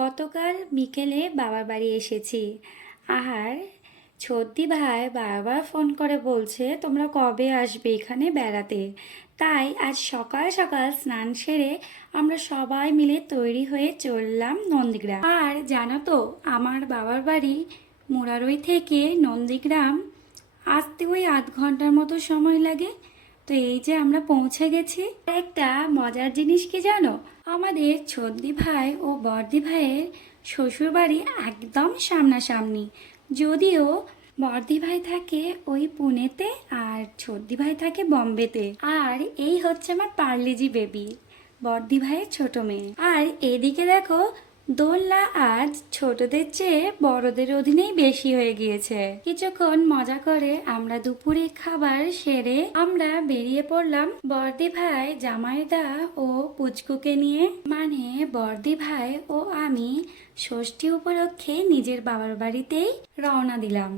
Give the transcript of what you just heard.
গতকাল বিকেলে বাবার বাড়ি এসেছি। আর ছোটদি ভাই বারবার ফোন করে বলছে তোমরা কবে আসবে এখানে বেড়াতে। তাই আজ সকাল সকাল স্নান সেরে আমরা সবাই মিলে তৈরি হয়ে চললাম নন্দীগ্রাম। আর জানো তো, আমার বাবার বাড়ি মুরারই থেকে নন্দীগ্রাম আসতে ওই আধ ঘন্টার মতো সময় লাগে। তো এই যে আমরা পৌঁছে গেছি। একটা মজার জিনিস কি জানো, আমাদের ছোটদি ভাই ও বড়দি ভাইয়ের শ্বশুর বাড়ি একদম সামনাসামনি। যদিও বড়দি ভাই থাকে ওই পুনেতে আর ছোটদি ভাই থাকে বম্বেতে। আর এই হচ্ছে আমার পার্লেজি বেবি, বড়দি ভাইয়ের ছোট মেয়ে। আর এদিকে দেখো, দোলনা আজ ছোটদের চেয়ে বড়দের অধীনেই বেশি হয়ে গিয়েছে। কিছুক্ষণ মজা করে আমরা দুপুরে খাবার সেরে আমরা বেরিয়ে পড়লাম বড়দি ভাই, জামাইদা ও পুচকুকে নিয়ে। মানে বড়দি ভাই ও আমি ষষ্ঠী উপলক্ষে নিজের বাবার বাড়িতেই রওনা দিলাম।